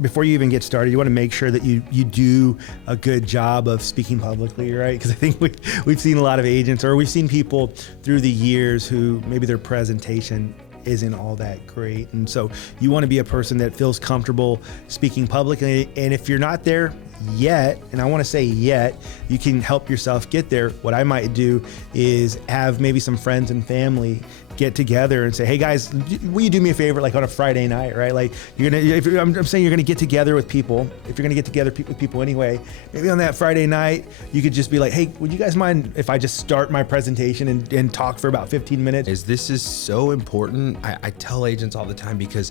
before you even get started, you want to make sure that you do a good job of speaking publicly, right? Because I think we've seen a lot of agents, or we've seen people through the years who maybe their presentation isn't all that great. And so you want to be a person that feels comfortable speaking publicly. And if you're not there yet, and I want to say yet, you can help yourself get there. What I might do is have maybe some friends and family get together and say, hey guys, will you do me a favor, like on a Friday night, right? Like I'm saying you're gonna get together with people. If you're gonna get together with people anyway, maybe on that Friday night, you could just be like, hey, would you guys mind if I just start my presentation and talk for about 15 minutes? This is so important. I tell agents all the time, because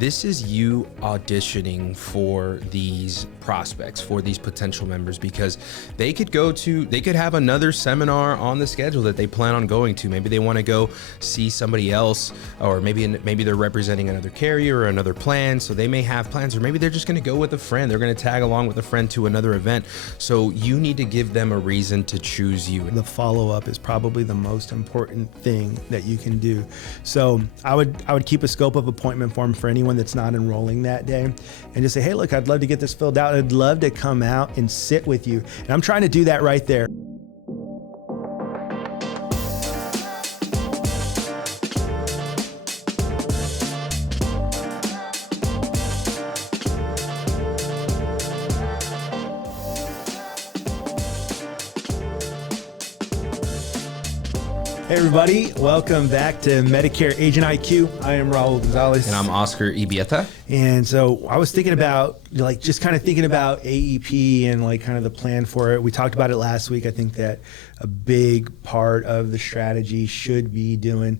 this is you auditioning for these prospects, for these potential members, because they could have another seminar on the schedule that they plan on going to. Maybe they want to go see somebody else, or maybe they're representing another carrier or another plan, so they may have plans, or maybe they're just going to go with a friend. They're going to tag along with a friend to another event. So you need to give them a reason to choose you. The follow-up is probably the most important thing that you can do. So I would keep a scope of appointment form for anyone that's not enrolling that day, and just say, hey, look, I'd love to get this filled out. I'd love to come out and sit with you. And I'm trying to do that right there. Hey everybody, welcome back to Medicare Agent IQ. I am Raul Gonzalez. And I'm Oscar Ibieta. And so I was thinking about, just kind of thinking about AEP and like kind of the plan for it. We talked about it last week. I think that a big part of the strategy should be doing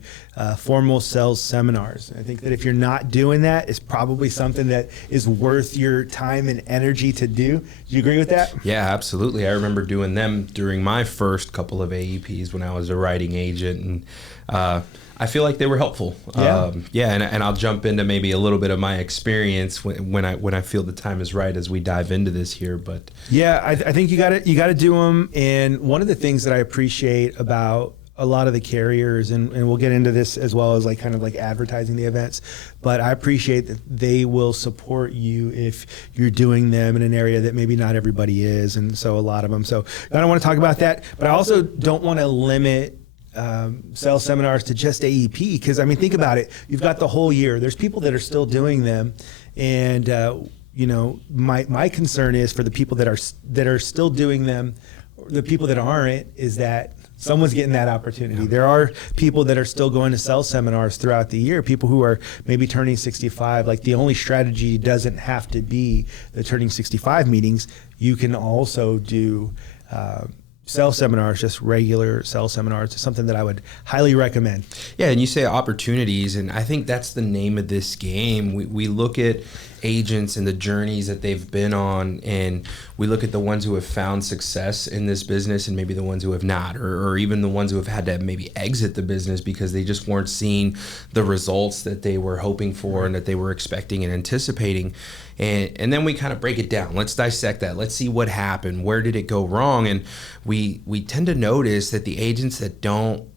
formal sales seminars. I think that if you're not doing that, it's probably something that is worth your time and energy to do. Do you agree with that? Yeah, absolutely. I remember doing them during my first couple of AEPs when I was a writing agent, and I feel like they were helpful. Yeah. And I'll jump into maybe a little bit of my experience when I feel the time is right as we dive into this here. But yeah, I think you got to do them. And one of the things that I appreciate about a lot of the carriers, and we'll get into this as well as like kind of like advertising the events, but I appreciate that they will support you if you're doing them in an area that maybe not everybody is, and so a lot of them. So I don't want to talk about that, but I also don't want to limit sales seminars to just AEP, because I mean, think about it. You've got the whole year. There's people that are still doing them, and my concern is for the people that are still doing them, or the people that aren't, is that someone's getting that opportunity. Yeah. There are people that are still going to sales seminars throughout the year, people who are maybe turning 65. Like, the only strategy doesn't have to be the turning 65 meetings. You can also do sales seminars, just regular sales seminars. It's something that I would highly recommend. Yeah, and you say opportunities, and I think that's the name of this game. We look at agents and the journeys that they've been on, and we look at the ones who have found success in this business and maybe the ones who have not, or even the ones who have had to maybe exit the business because they just weren't seeing the results that they were hoping for and that they were expecting and anticipating. And then we kind of break it down. Let's dissect that. Let's see what happened. Where did it go wrong? And we tend to notice that the agents that don't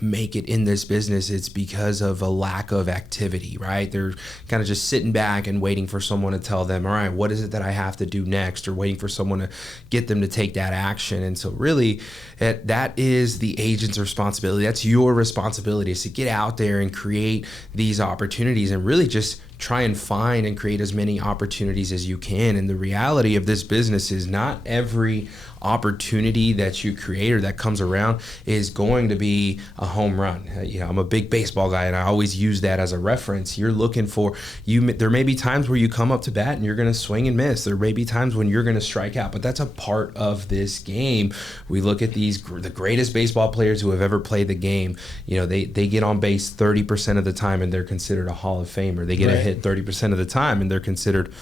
make it in this business, it's because of a lack of activity, right? They're kind of just sitting back and waiting for someone to tell them, all right, what is it that I have to do next? Or waiting for someone to get them to take that action. And so really, that is the agent's responsibility. That's your responsibility, is to get out there and create these opportunities and really just try and find and create as many opportunities as you can. And the reality of this business is not every opportunity that you create or that comes around is going to be a home run. I'm a big baseball guy, and I always use that as a reference. You're looking for, there may be times where you come up to bat and you're going to swing and miss. There may be times when you're going to strike out, but that's a part of this game. We look at the greatest baseball players who have ever played the game. They get on base 30% of the time and they're considered a Hall of Famer. They get a hit 30% of the time and they're considered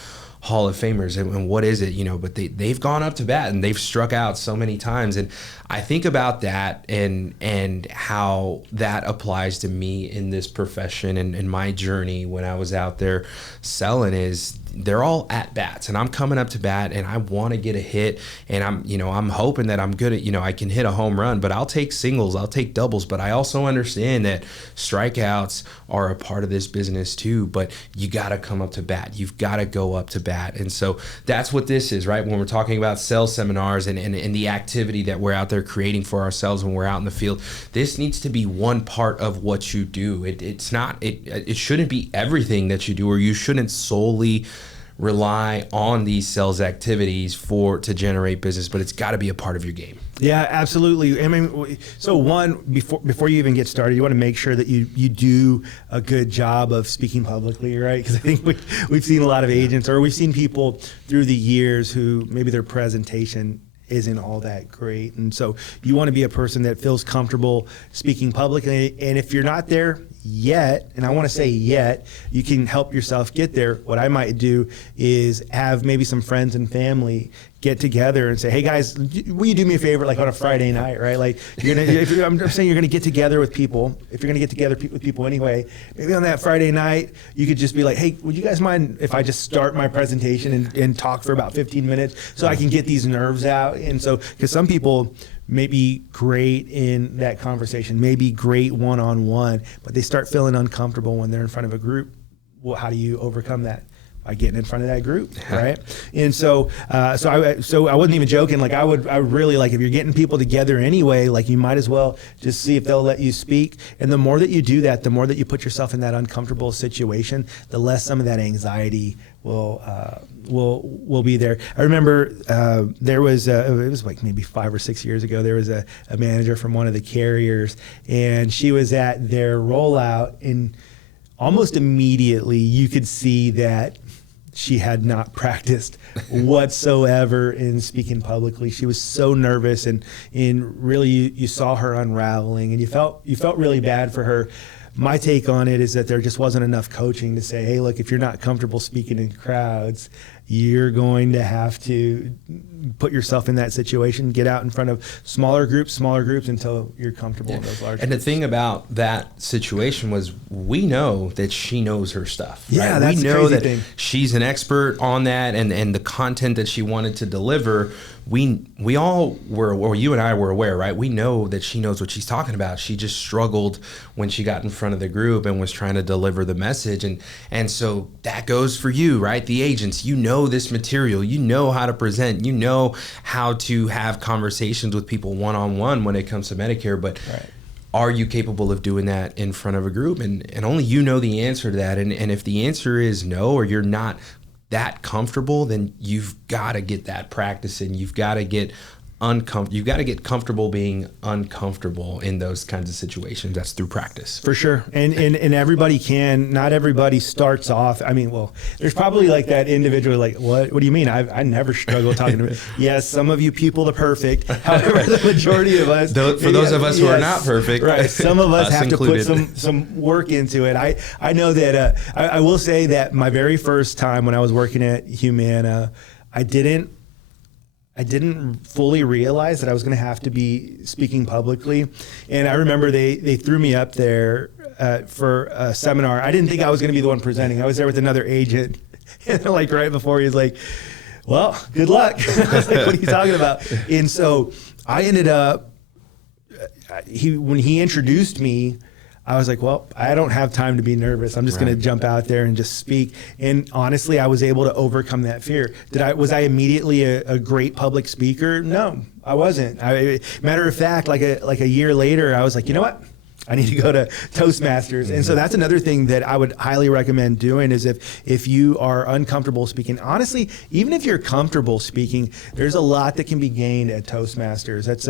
Hall of Famers. And what is it, but they've gone up to bat and they've struck out so many times. And I think about that and how that applies to me in this profession and my journey when I was out there selling is, they're all at bats, and I'm coming up to bat, and I want to get a hit, and I'm hoping that I'm good at, I can hit a home run, but I'll take singles, I'll take doubles, but I also understand that strikeouts are a part of this business too. But you got to come up to bat. You've got to go up to bat, and so that's what this is, right? When we're talking about sales seminars and the activity that we're out there creating for ourselves when we're out in the field, this needs to be one part of what you do. It's not. It shouldn't be everything that you do, or you shouldn't solely rely on these sales activities to generate business, but it's got to be a part of your game. Yeah, absolutely. I mean, so one, before you even get started, you want to make sure that you do a good job of speaking publicly, right? Because I think we've seen a lot of agents, or we've seen people through the years who maybe their presentation isn't all that great. And so you want to be a person that feels comfortable speaking publicly. And if you're not there yet, and I want to say yet, you can help yourself get there. What I might do is have maybe some friends and family get together and say, hey guys, will you do me a favor, like on a Friday night, right? Like I'm saying you're gonna get together with people. If you're gonna get together with people anyway, maybe on that Friday night, you could just be like, hey, would you guys mind if I just start my presentation and talk for about 15 minutes so I can get these nerves out? And so, because some people may be great in that conversation, may be great one-on-one, but they start feeling uncomfortable when they're in front of a group. Well, how do you overcome that? By getting in front of that group, right? And so I wasn't even joking. Like I would really, like, if you're getting people together anyway, like you might as well just see if they'll let you speak. And the more that you do that, the more that you put yourself in that uncomfortable situation, the less some of that anxiety will be there. I remember it was like maybe 5 or 6 years ago, there was a manager from one of the carriers, and she was at their rollout, and almost immediately you could see that she had not practiced whatsoever in speaking publicly. She was so nervous, and really you saw her unraveling, and you felt really bad for her. My take on it is that there just wasn't enough coaching to say, hey, look, if you're not comfortable speaking in crowds, you're going to have to put yourself in that situation, get out in front of smaller groups until you're comfortable in those large groups. And the thing about that situation was, we know that she knows her stuff. Yeah, right? that's we the know crazy that thing. She's an expert on that, and the content that she wanted to deliver, we all were, or you and I were aware, right? We know that she knows what she's talking about. She just struggled when she got in front of the group and was trying to deliver the message. And so that goes for you, right? The agents, you know this material, you know how to present, you know how to have conversations with people one-on-one when it comes to Medicare, but right. Are you capable of doing that in front of a group? And only you know the answer to that. And if the answer is no, or you're not that comfortable, then you've got to get that practice in. You've got to get you've got to get comfortable being uncomfortable in those kinds of situations. That's through practice. For sure. And everybody not everybody starts off. I mean, well, there's probably like that individual, like, what do you mean? I never struggle talking to Yes, some of you people are perfect. However, the majority of us. For those of us who are not perfect. Right. Some of us have included. to put some work into it. I know that I will say that my very first time when I was working at Humana, I didn't fully realize that I was going to have to be speaking publicly. And I remember they threw me up there for a seminar. I didn't think I was going to be the one presenting. I was there with another agent. And like right before, he was like, well, good luck. I was like, what are you talking about? And so I ended up, when he introduced me, I was like, well, I don't have time to be nervous. I'm just going to jump out there and just speak. And honestly, I was able to overcome that fear. Was I immediately a great public speaker? No, I wasn't. Matter of fact, like a year later, I was like, you know what? I need to go to Toastmasters. Mm-hmm. And so that's another thing that I would highly recommend doing is if you are uncomfortable speaking, honestly, even if you're comfortable speaking, there's a lot that can be gained at Toastmasters. That's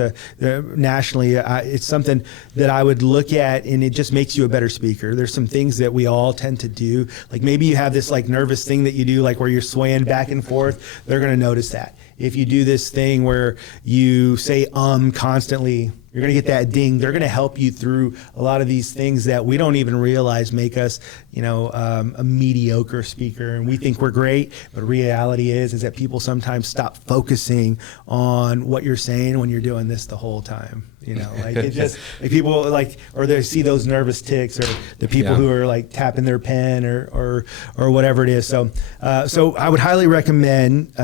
nationally, it's something that I would look at, and it just makes you a better speaker. There's some things that we all tend to do. Like maybe you have this like nervous thing that you do, like where you're swaying back and forth. They're going to notice that. If you do this thing where you say constantly, You're going to get that ding. They're going to help you through a lot of these things that we don't even realize make us, a mediocre speaker. And we think we're great, but reality is that people sometimes stop focusing on what you're saying when you're doing this the whole time. Like it just like people or they see those nervous ticks, or the people who are like tapping their pen or whatever it is. So I would highly recommend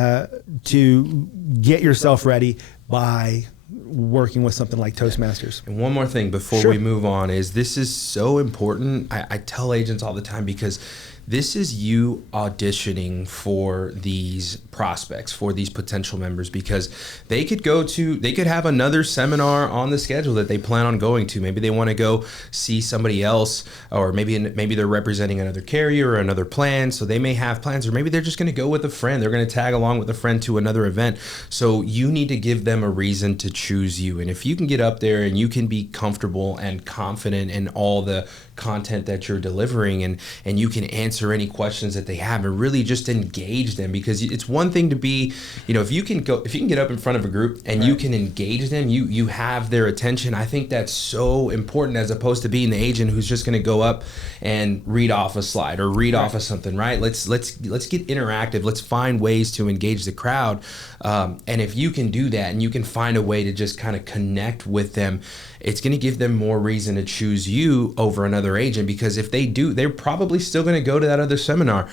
to get yourself ready by working with something like Toastmasters. And one more thing before we move on is this is so important. I tell agents all the time, because this is you auditioning for these prospects, for these potential members, because they could have another seminar on the schedule that they plan on going to. Maybe they want to go see somebody else, or maybe they're representing another carrier or another plan. So they may have plans, or maybe they're just going to go with a friend. They're going to tag along with a friend to another event. So you need to give them a reason to choose you. And if you can get up there and you can be comfortable and confident in all the content that you're delivering, and you can answer any questions that they have and really just engage them, because it's one thing to be, if you can get up in front of a group and you can engage them, you have their attention. I think that's so important, as opposed to being the agent who's just going to go up and read off a slide or read off of something, right? Let's get interactive. Let's find ways to engage the crowd. And if you can do that and you can find a way to just kind of connect with them, it's going to give them more reason to choose you over another agent, because if they do, they're probably still going to go to that other seminar.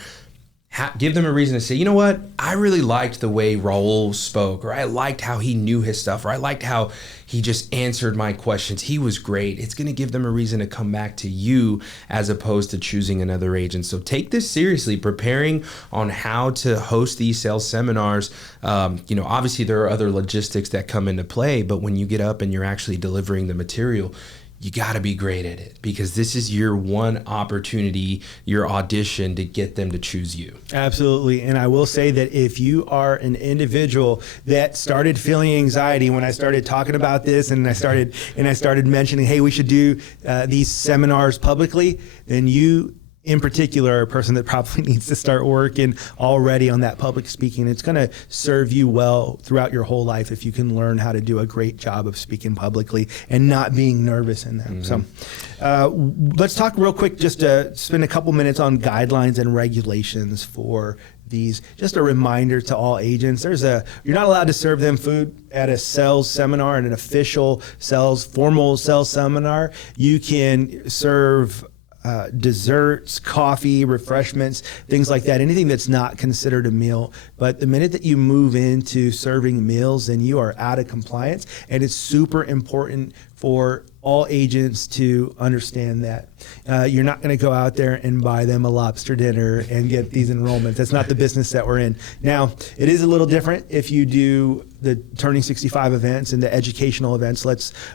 Give them a reason to say, you know what, I really liked the way Raul spoke, or I liked how he knew his stuff, or I liked how he just answered my questions. He was great. It's going to give them a reason to come back to you, as opposed to choosing another agent. So take this seriously, preparing on how to host these sales seminars. Obviously there are other logistics that come into play, but when you get up and you're actually delivering the material, you got to be great at it, because this is your one opportunity, your audition to get them to choose you. Absolutely. And I will say that if you are an individual that started feeling anxiety when I started talking about this, and I started mentioning, hey, we should do these seminars publicly, then you in particular are a person that probably needs to start working already on that public speaking. It's going to serve you well throughout your whole life if you can learn how to do a great job of speaking publicly and not being nervous in them. So let's talk real quick, just to spend a couple minutes on guidelines and regulations for these. Just a reminder to all agents, you're not allowed to serve them food at a sales seminar, and an official formal sales seminar. You can serve desserts, coffee, refreshments, things like that, anything that's not considered a meal. But the minute that you move into serving meals, then you are out of compliance. And it's super important for all agents to understand that. You're not going to go out there and buy them a lobster dinner and get these enrollments. That's not the business that we're in. Now, it is a little different if you do the Turning 65 events and the educational events.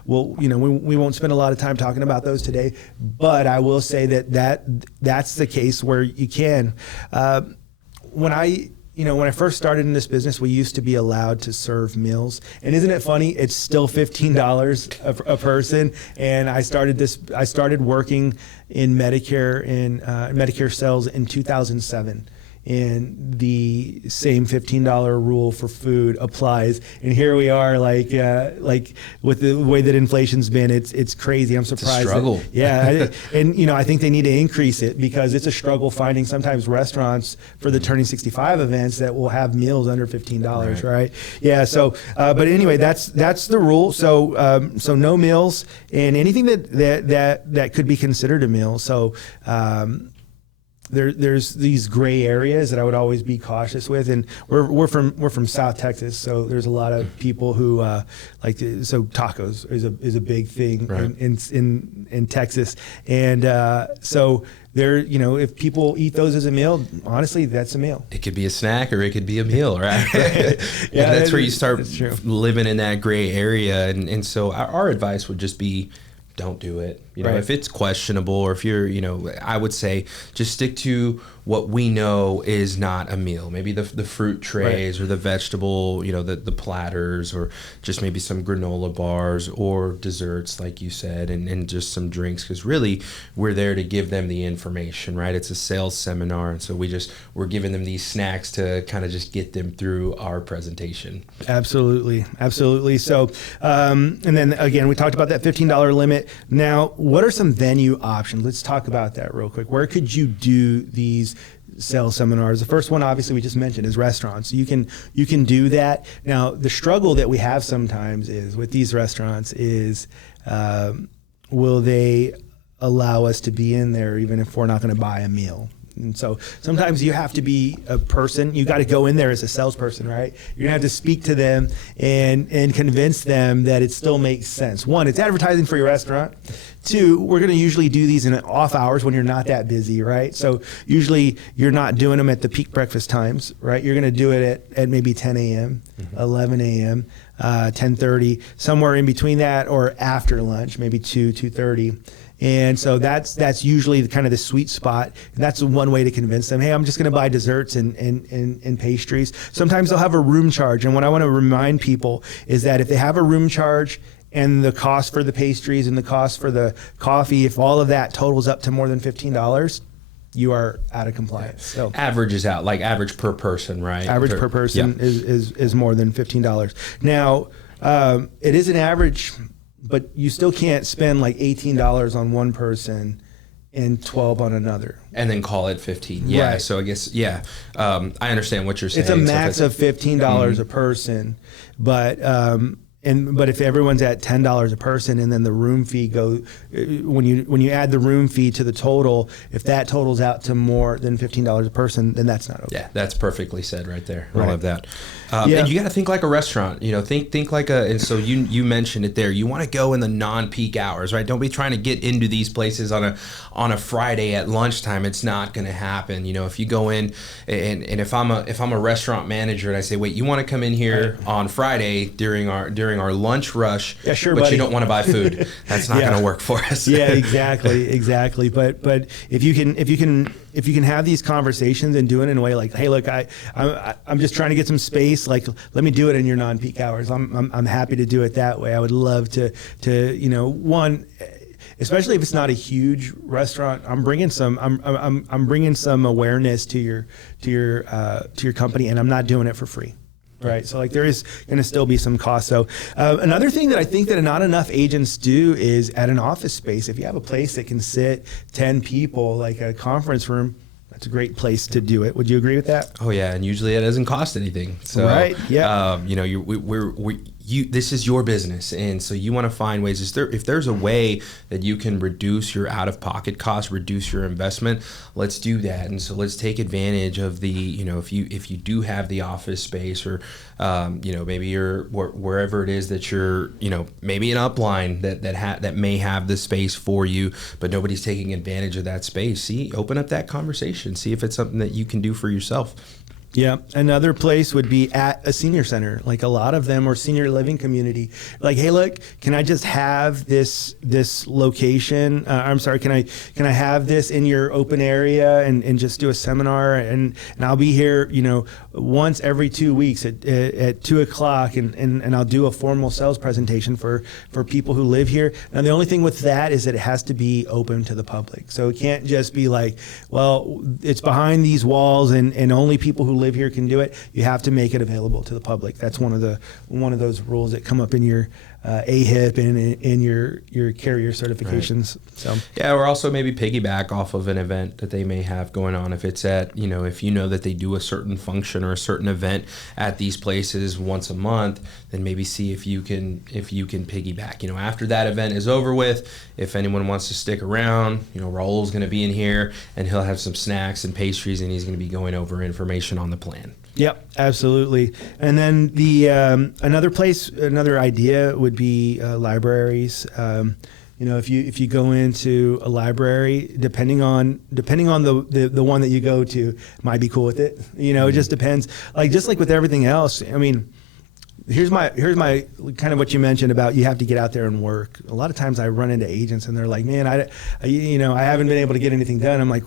We won't spend a lot of time talking about those today, but I will say that's the case where you can. When I first started in this business, we used to be allowed to serve meals. And isn't it funny? It's still $15 a person. And I started working in Medicare sales in 2007. And the same $15 rule for food applies. And here we are, like with the way that inflation's been, it's crazy. I'm surprised. It's a struggle. I think they need to increase it, because it's a struggle finding sometimes restaurants for the Turning 65 events that will have meals under $15, right? Yeah. So, but anyway, that's the rule. So no meals, and anything that could be considered a meal. So. There's these gray areas that I would always be cautious with, and we're from South Texas, so there's a lot of people who so tacos is a big thing in Texas, and so there, if people eat those as a meal, honestly, that's a meal. It could be a snack or it could be a meal, right? That's where you start living in that gray area, and so our advice would just be, don't do it. If it's questionable, or if you're, I would say just stick to what we know is not a meal. Maybe the fruit trays or the vegetable, the platters, or just maybe some granola bars or desserts, like you said, and just some drinks. Because really, we're there to give them the information, right? It's a sales seminar, and so we're giving them these snacks to kind of just get them through our presentation. Absolutely. So, and then again, we talked about that $15 limit. Now, what are some venue options? Let's talk about that real quick. Where could you do these sales seminars? The first one, obviously, we just mentioned is restaurants. You can do that. Now, the struggle that we have sometimes is with these restaurants is, will they allow us to be in there even if we're not going to buy a meal? And so sometimes you have to be a person. You got to go in there as a salesperson, right? You're gonna have to speak to them and convince them that it still makes sense. One, it's advertising for your restaurant. Two, we're gonna usually do these in off hours when you're not that busy, right? So usually you're not doing them at the peak breakfast times, right? You're gonna do it at maybe 10 a.m., 11 a.m., 10:30, somewhere in between that, or after lunch, maybe 2:30. And so that's usually the sweet spot. And that's one way to convince them, hey, I'm just going to buy desserts and pastries. Sometimes they'll have a room charge. And what I want to remind people is that if they have a room charge and the cost for the pastries and the cost for the coffee, if all of that totals up to more than $15, you are out of compliance. So average is out, like average per person, right? Average per person is more than $15. Now, it is an average, but you still can't spend like $18 on one person and 12 on another. And then call it 15. Yeah. Right. So I guess, I understand what you're saying. It's a max of $15 a person, but if everyone's at $10 a person, and then the room fee when you add the room fee to the total, if that totals out to more than $15 a person, then that's not okay. Yeah, that's perfectly said right there. Right. I love that. And you got to think like a restaurant. Think like and so you mentioned it there. You want to go in the non-peak hours, right? Don't be trying to get into these places on a Friday at lunchtime. It's not going to happen. If you go in and if I'm a restaurant manager and I say, wait, you want to come in here on Friday during our lunch rush, yeah, sure, but buddy. You don't want to buy food. That's not going to work for us. Yeah, exactly. But if you can have these conversations and do it in a way like, hey, look, I'm just trying to get some space. Like, let me do it in your non-peak hours. I'm happy to do it that way. I would love to one, especially if it's not a huge restaurant. I'm bringing some awareness to your company, and I'm not doing it for free. Right. So there is going to still be some cost. So another thing that I think that not enough agents do is at an office space, if you have a place that can sit 10 people, like a conference room, that's a great place to do it. Would you agree with that? Oh yeah, and usually it doesn't cost anything. So right. Yeah. This is your business, and so you want to find ways. If there's a way that you can reduce your out-of-pocket costs, reduce your investment, let's do that. And so let's take advantage of the, if you do have the office space, or maybe you're wherever it is that you're, maybe an upline that may have the space for you, but nobody's taking advantage of that space. Open up that conversation. See if it's something that you can do for yourself. Yeah, another place would be at a senior center, like a lot of them, or senior living community. Like, hey, look, can I just have this location? Can I have this in your open area and just do a seminar? And I'll be here, once every 2 weeks at 2:00, and I'll do a formal sales presentation for people who live here. Now, the only thing with that is that it has to be open to the public. So it can't just be like, well, it's behind these walls and only people who live here can do it. You have to make it available to the public. That's one of those rules that come up in your AHIP and in your carrier certifications. Right. So or also maybe piggyback off of an event that they may have going on. If it's at, if you know that they do a certain function or a certain event at these places once a month, then maybe see if you can piggyback. After that event is over with, if anyone wants to stick around, Raul's going to be in here and he'll have some snacks and pastries, and he's going to be going over information on the plan. Yep, absolutely. And then the another idea would be libraries. If you go into a library, depending on the one that you go to, might be cool with it. It just depends. Just like with everything else. I mean, here's my kind of what you mentioned about you have to get out there and work. A lot of times I run into agents and they're like, man, I haven't been able to get anything done. I'm like,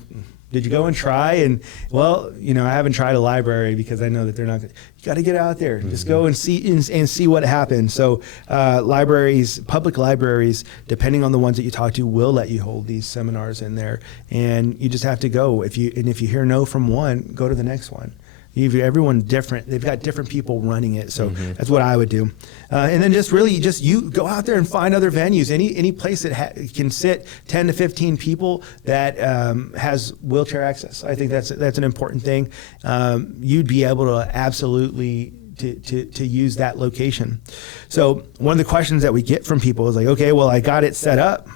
Did you go and try? And well, I haven't tried a library because I know that they're not. You got to get out there, just go and see what happens. So libraries, public libraries, depending on the ones that you talk to, will let you hold these seminars in there, and you just have to go. If you hear no from one, go to the next one. Everyone different. They've got different people running it, so that's what I would do. And then just you go out there and find other venues. Any place that can sit 10 to 15 people that has wheelchair access. I think that's an important thing. You'd be able to absolutely to use that location. So one of the questions that we get from people is like, okay, well, I got it set up.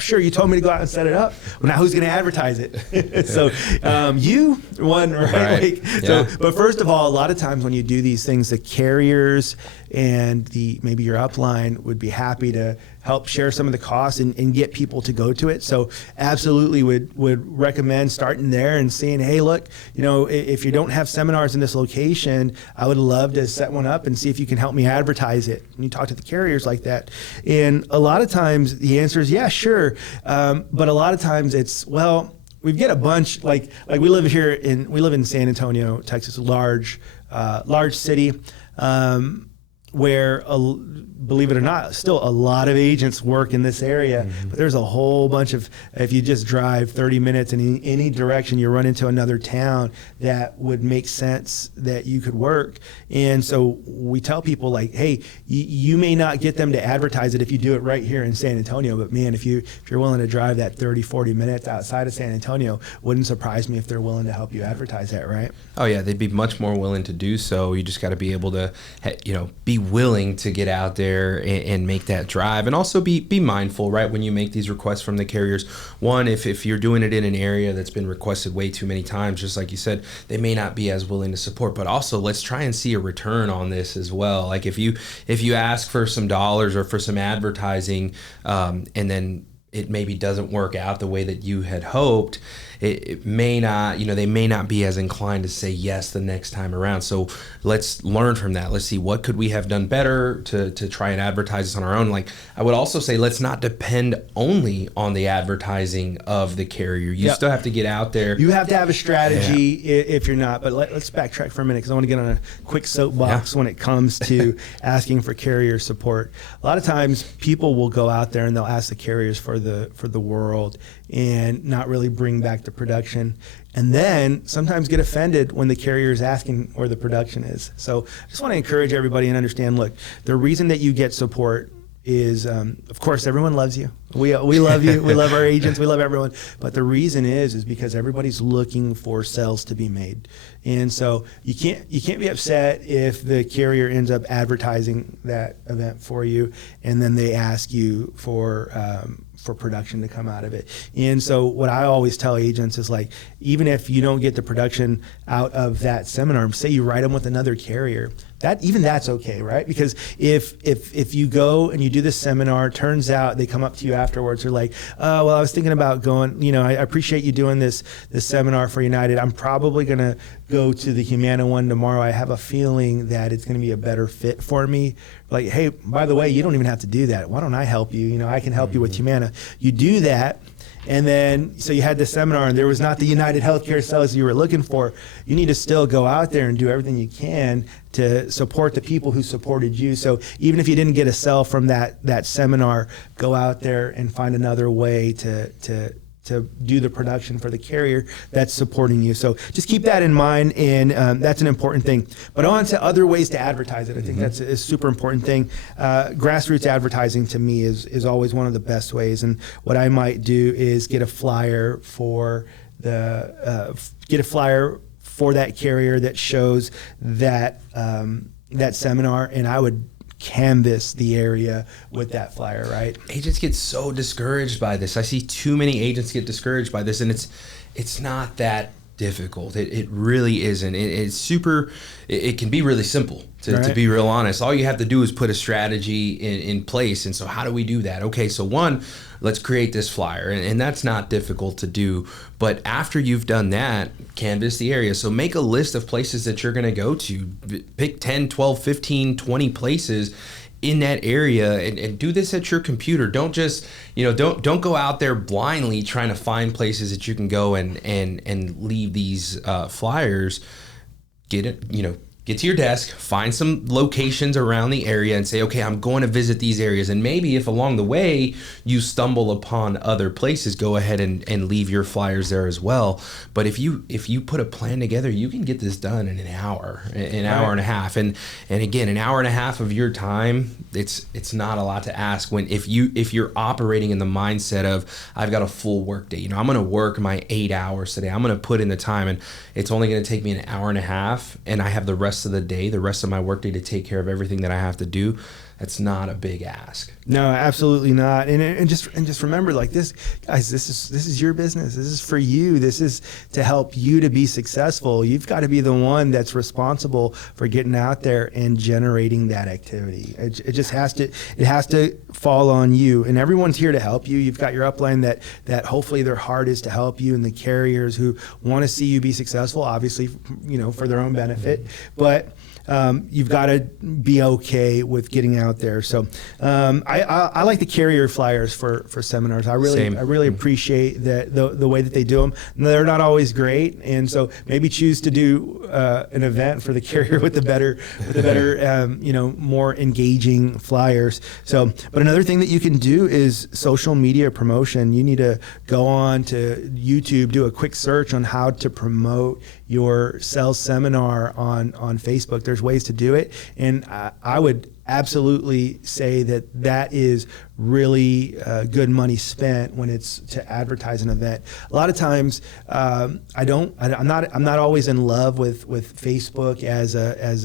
Sure, you told me to go out and set it up. Well, now who's going to advertise it? So you won, right? But first of all, a lot of times when you do these things, the carriers and maybe your upline would be happy to help share some of the costs and get people to go to it. So absolutely would recommend starting there and saying, hey, look, if you don't have seminars in this location, I would love to set one up and see if you can help me advertise it. And you talk to the carriers like that. And a lot of times the answer is, yeah, sure. But a lot of times it's, well, we get a bunch, like we live in San Antonio, Texas, a large city, where believe it or not, still a lot of agents work in this area, but there's a whole bunch of, if you just drive 30 minutes in any direction, you run into another town that would make sense that you could work. And so we tell people like, hey, you may not get them to advertise it if you do it right here in San Antonio, but man, if you're willing to drive that 30, 40 minutes outside of San Antonio, wouldn't surprise me if they're willing to help you advertise that, right? Oh yeah, they'd be much more willing to do so. You just got to be able to, be willing to get out there and make that drive, and also be mindful, right, when you make these requests from the carriers. One, if you're doing it in an area that's been requested way too many times, just like you said, they may not be as willing to support. But also, let's try and see a return on this as well. Like if you ask for some dollars or for some advertising, and then it maybe doesn't work out the way that you had hoped, it may not, they may not be as inclined to say yes the next time around. So let's learn from that. Let's see, what could we have done better to try and advertise this on our own? Like I would also say, let's not depend only on the advertising of the carrier. You still have to get out there. You have to have a strategy if you're not, but let's backtrack for a minute because I want to get on a quick soapbox when it comes to asking for carrier support. A lot of times people will go out there and they'll ask the carriers for the world and not really bring back the production, and then sometimes get offended when the carrier is asking where the production is. So I just want to encourage everybody and understand, look, the reason that you get support is, of course, everyone loves you. We love you. We love our agents. We love everyone. But the reason is because everybody's looking for sales to be made. And so you can't be upset if the carrier ends up advertising that event for you, and then they ask you for production to come out of it. And so what I always tell agents is like, even if you don't get the production out of that seminar, say you write them with another carrier, that's okay, right? Because if you go and you do this seminar, turns out they come up to you afterwards, they're like, oh, well, I was thinking about going, I appreciate you doing this seminar for United. I'm probably gonna go to the Humana one tomorrow. I have a feeling that it's gonna be a better fit for me. Like, hey, by the way, you don't even have to do that. Why don't I help you? I can help you with Humana. You do that, and then, so you had this seminar and there was not the United Healthcare sales you were looking for. You need to still go out there and do everything you can to support the people who supported you. So even if you didn't get a sell from that seminar, go out there and find another way to do the production for the carrier that's supporting you. So just keep that in mind, and that's an important thing. But on to other ways to advertise it. I think that's a super important thing. Grassroots advertising to me is always one of the best ways. And what I might do is get a flyer for that carrier that shows that seminar, and I would canvas the area with that flyer, right? Agents get so discouraged by this. I see too many agents get discouraged by this, and it's not that difficult. It really isn't. It can be really simple to be real honest. All you have to do is put a strategy in place. And so how do we do that? Okay, so one, let's create this flyer, and that's not difficult to do. But after you've done that, canvas the area. So make a list of places that you're going to go to. Pick 10, 12, 15, 20 places, in that area, and do this at your computer. Don't just, don't go out there blindly trying to find places that you can go and leave these flyers. Get to your desk, find some locations around the area and say, okay, I'm going to visit these areas. And maybe if along the way you stumble upon other places, go ahead and leave your flyers there as well. But if you put a plan together, you can get this done in an hour and a half. And again, an hour and a half of your time, it's not a lot to ask when if you're operating in the mindset of, I've got a full work day. I'm going to work my 8 hours today. I'm going to put in the time, and it's only going to take me an hour and a half, and I have the rest of the day, the rest of my workday to take care of everything that I have to do. That's not a big ask. No, absolutely not. And just remember, like, this, guys, this is your business. This is for you. This is to help you to be successful. You've got to be the one that's responsible for getting out there and generating that activity. It just has to fall on you. And everyone's here to help you. You've got your upline that hopefully their heart is to help you, and the carriers who want to see you be successful, obviously, for their own benefit. But you've got to be okay with getting out there. So I like the carrier flyers for seminars. I really appreciate the way that they do them. They're not always great, and so maybe choose to do an event for the carrier with the better more engaging flyers. So, but another thing that you can do is social media promotion. You need to go on to YouTube, do a quick search on how to promote your sales seminar on Facebook. There's ways to do it, and I would absolutely say that is really good money spent when it's to advertise an event. A lot of times, I'm not always in love with Facebook as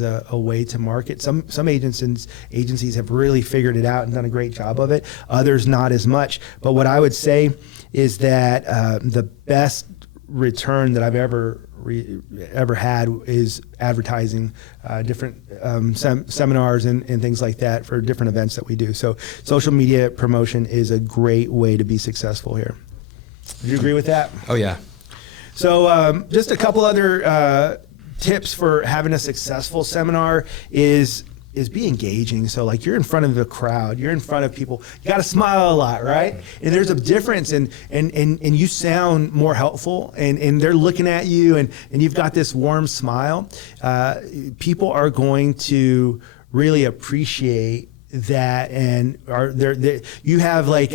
a way to market. Some agencies have really figured it out and done a great job of it. Others not as much. But what I would say is that the best return that I've ever had is advertising different seminars and things like that for different events that we do. So social media promotion is a great way to be successful here. Do you agree with that? Oh, yeah. So just a couple other tips for having a successful seminar is be engaging. So like, you're in front of the crowd, you're in front of people, you got to smile a lot, right? And there's a difference, and you sound more helpful, and they're looking at you, and you've got this warm smile. People are going to really appreciate that, and you have like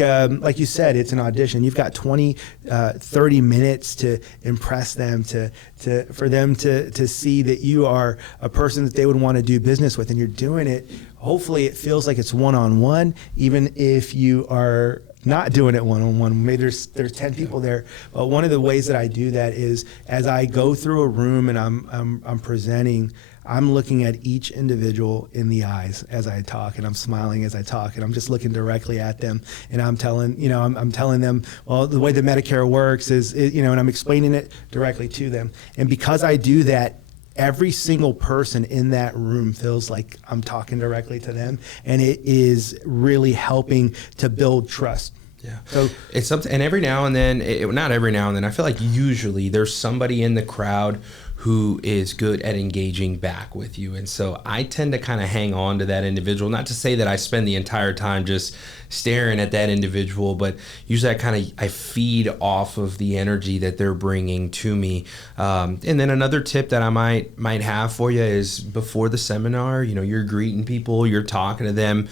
you said, it's an audition. You've got 30 minutes to impress them, for them to see that you are a person that they would want to do business with, and you're doing it. Hopefully it feels like it's one-on-one, even if you are not doing it one-on-one. Maybe there's 10 people there. But one of the ways that I do that is, as I go through a room and I'm presenting, I'm looking at each individual in the eyes as I talk, and I'm smiling as I talk, and I'm just looking directly at them, and I'm telling them, well, the way the Medicare works is, and I'm explaining it directly to them. And because I do that, every single person in that room feels like I'm talking directly to them, and it is really helping to build trust. Yeah. So it's something, and every now and then, not every now and then, I feel like usually there's somebody in the crowd who is good at engaging back with you. And so I tend to kind of hang on to that individual. Not to say that I spend the entire time just staring at that individual, but usually I feed off of the energy that they're bringing to me. And then another tip that I might have for you is, before the seminar, you're greeting people, you're talking to them,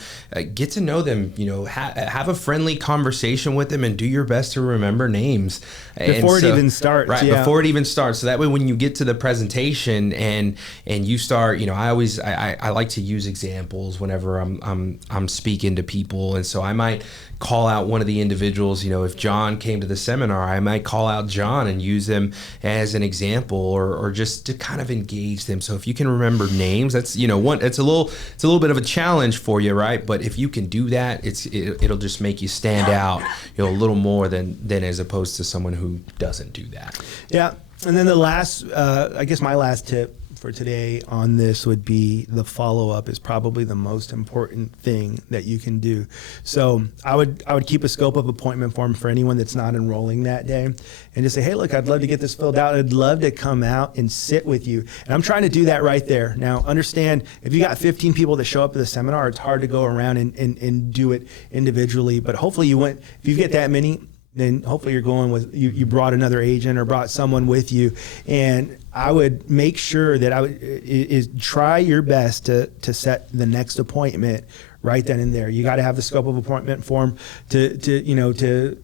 get to know them, have a friendly conversation with them, and do your best to remember names. Before it even starts. Right, yeah. Before it even starts. So that way, when you get to the presentation and you start, I like to use examples whenever I'm speaking to people. And so I might call out one of the individuals. If John came to the seminar, I might call out John and use them as an example, or just to kind of engage them. So if you can remember names, that's it's a little bit of a challenge for you, right? But if you can do that, it'll just make you stand out a little more than as opposed to someone who doesn't do that. Yeah. And then the last, I guess my last tip for today on this would be the follow-up is probably the most important thing that you can do. So I would keep a scope of appointment form for anyone that's not enrolling that day and just say, hey, look, I'd love to get this filled out. I'd love to come out and sit with you. And I'm trying to do that right there. Now, understand, if you got 15 people that show up at the seminar, it's hard to go around and do it individually. But hopefully if you get that many, then hopefully you're going with, you brought another agent or brought someone with you. And I would make sure that try your best to set the next appointment right then and there. You got to have the scope of appointment form to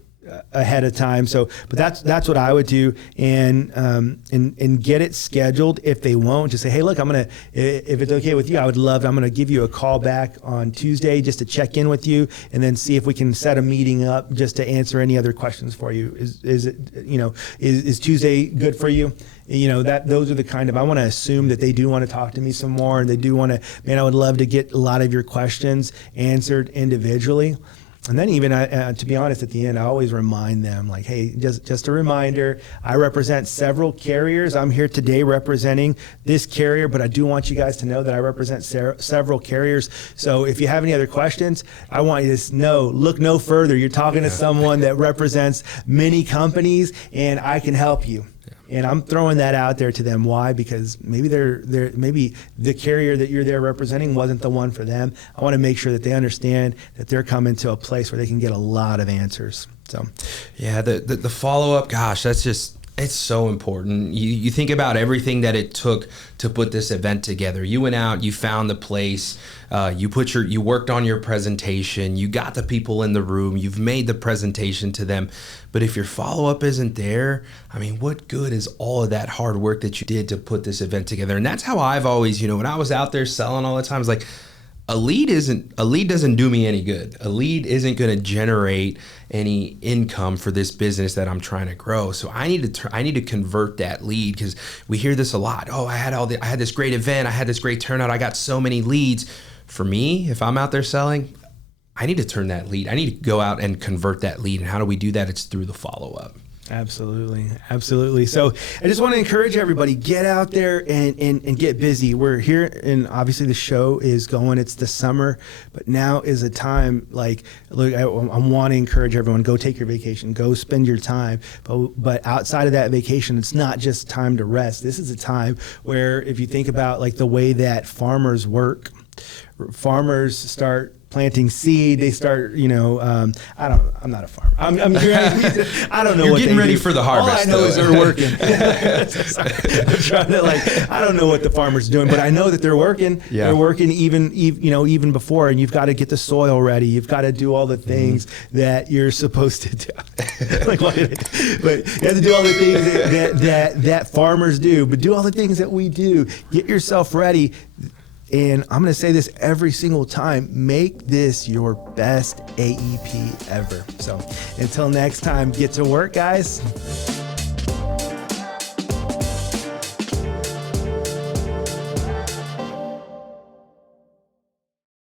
ahead of time. So, but that's what I would do, and get it scheduled. If they won't, just say, hey, look, if it's okay with you, I'm going to give you a call back on Tuesday just to check in with you, and then see if we can set a meeting up just to answer any other questions for you. Is Tuesday good for you? Those are the kind of, I want to assume that they do want to talk to me some more, and they do want to, man, I would love to get a lot of your questions answered individually. And then even, to be honest, at the end, I always remind them, like, hey, just a reminder, I represent several carriers. I'm here today representing this carrier, but I do want you guys to know that I represent several carriers. So if you have any other questions, I want you to know, look no further. You're talking to someone that represents many companies, and I can help you. And I'm throwing that out there to them. Why? Because maybe maybe the carrier that you're there representing wasn't the one for them. I want to make sure that they understand that they're coming to a place where they can get a lot of answers. So, yeah, the follow up, gosh, it's so important. You think about everything that it took to put this event together. You went out, you found the place, you worked on your presentation, you got the people in the room, you've made the presentation to them. But if your follow-up isn't there, I mean, what good is all of that hard work that you did to put this event together? And that's how I've always, when I was out there selling all the time, it's like, a lead doesn't do me any good. A lead isn't going to generate any income for this business that I'm trying to grow. So I need to convert that lead, because we hear this a lot. Oh, I had this great event. I had this great turnout. I got so many leads. For me, if I'm out there selling, I need to turn that lead. I need to go out and convert that lead. And how do we do that? It's through the follow-up. Absolutely. So I just want to encourage everybody, get out there and get busy. We're here, and obviously the show is going. It's the summer, but now is a time, like, look, I want to encourage everyone, go take your vacation, go spend your time. But outside of that vacation, it's not just time to rest. This is a time where, if you think about like the way that farmers work, farmers start planting seed. They start, I'm not a farmer. I don't know. You're what getting they ready do. for the harvest. All I know is they're working. I'm trying to, I don't know what the farmer's doing, but I know that they're working. Yeah. They're working even before, and you've got to get the soil ready. You've got to do all the things that you're supposed to do. But you have to do all the things that farmers do, but do all the things that we do. Get yourself ready. And I'm going to say this every single time, make this your best AEP ever. So until next time, get to work, guys.